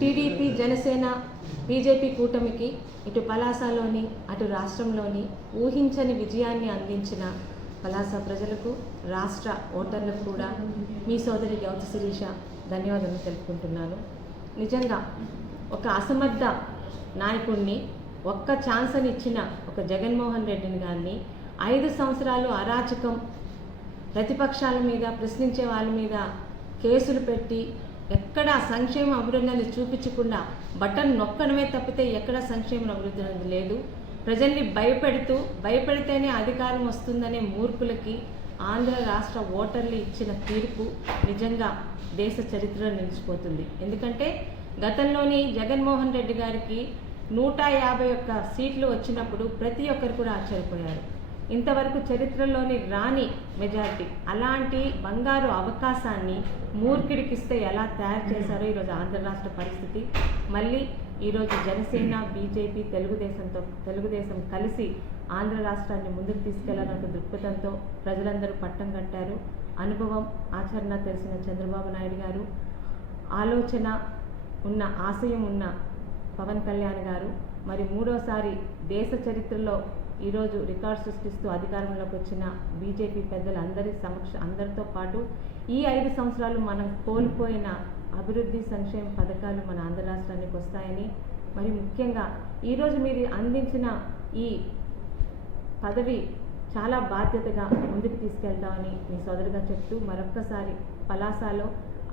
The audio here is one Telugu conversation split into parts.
టీడీపీ, జనసేన, బీజేపీ కూటమికి ఇటు పలాసలోని అటు రాష్ట్రంలోని ఊహించని విజయాన్ని అందించిన పలాస ప్రజలకు, రాష్ట్ర ఓటర్లకు కూడా మీ సోదరి గౌతు శిరీష ధన్యవాదాలు తెలుపుకుంటున్నాను. నిజంగా ఒక అసమర్థ నాయకుడిని ఒక్క ఛాన్స్ అని ఇచ్చిన ఒక జగన్మోహన్ రెడ్డిని గారిని 5 సంవత్సరాలు అరాచకం, ప్రతిపక్షాల మీద, ప్రశ్నించే వాళ్ళ మీద కేసులు పెట్టి ఎక్కడ సంక్షేమ అభివృద్ధిని చూపించకుండా బటన్ నొక్కడమే తప్పితే ఎక్కడ సంక్షేమ అభివృద్ధి అనేది లేదు. ప్రజల్ని భయపెడితేనే అధికారం వస్తుందనే మూర్ఖులకి ఆంధ్ర రాష్ట్ర ఓటర్లు ఇచ్చిన తీర్పు నిజంగా దేశ చరిత్రలో నిలిచిపోతుంది. ఎందుకంటే గతంలోని జగన్మోహన్ రెడ్డి గారికి 151 సీట్లు వచ్చినప్పుడు ప్రతి ఒక్కరు కూడా ఆశ్చర్యపోయారు. ఇంతవరకు చరిత్రలోని రాని మెజారిటీ, అలాంటి బంగారు అవకాశాన్ని మూర్ఖిడికిస్తే ఎలా తయారు చేశారో ఈరోజు ఆంధ్ర రాష్ట్ర పరిస్థితి. మళ్ళీ ఈరోజు జనసేన, బీజేపీ, తెలుగుదేశం కలిసి ఆంధ్ర రాష్ట్రాన్ని ముందుకు తీసుకెళ్లాలన్న దృక్పథంతో ప్రజలందరూ పట్టం కట్టారు. అనుభవం, ఆచరణ తెలిసిన చంద్రబాబు నాయుడు గారు, ఆలోచన ఉన్న, ఆశయం ఉన్న పవన్ కళ్యాణ్ గారు, మరి మూడోసారి దేశ చరిత్రలో ఈరోజు రికార్డు సృష్టిస్తూ అధికారంలోకి వచ్చిన బీజేపీ అందరితో పాటు ఈ 5 సంవత్సరాలు మనం కోల్పోయిన అభివృద్ధి, సంక్షేమ పథకాలు మన ఆంధ్ర రాష్ట్రానికి వస్తాయని, మరి ముఖ్యంగా ఈరోజు మీరు అందించిన ఈ పదవి చాలా బాధ్యతగా ముందుకు తీసుకెళ్తామని మీ సోదరుగా చెప్తూ మరొక్కసారి పలాసలో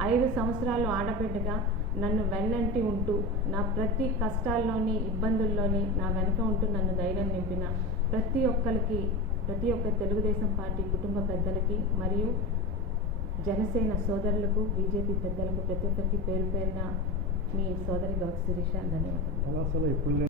5 సంవత్సరాలు ఆడబిడ్డగా నన్ను వెన్నంటి ఉంటూ నా ప్రతి కష్టాల్లోని, ఇబ్బందుల్లోని నా వెనుక ఉంటూ నన్ను ధైర్యం నింపిన ప్రతి ఒక్క తెలుగుదేశం పార్టీ కుటుంబ పెద్దలకి, మరియు జనసేన సోదరులకు, బీజేపీ పెద్దలకు, ప్రతి ఒక్కరికి పేరు పేరున మీ సోదరి గౌతు శిరీష ధన్యవాదాలు.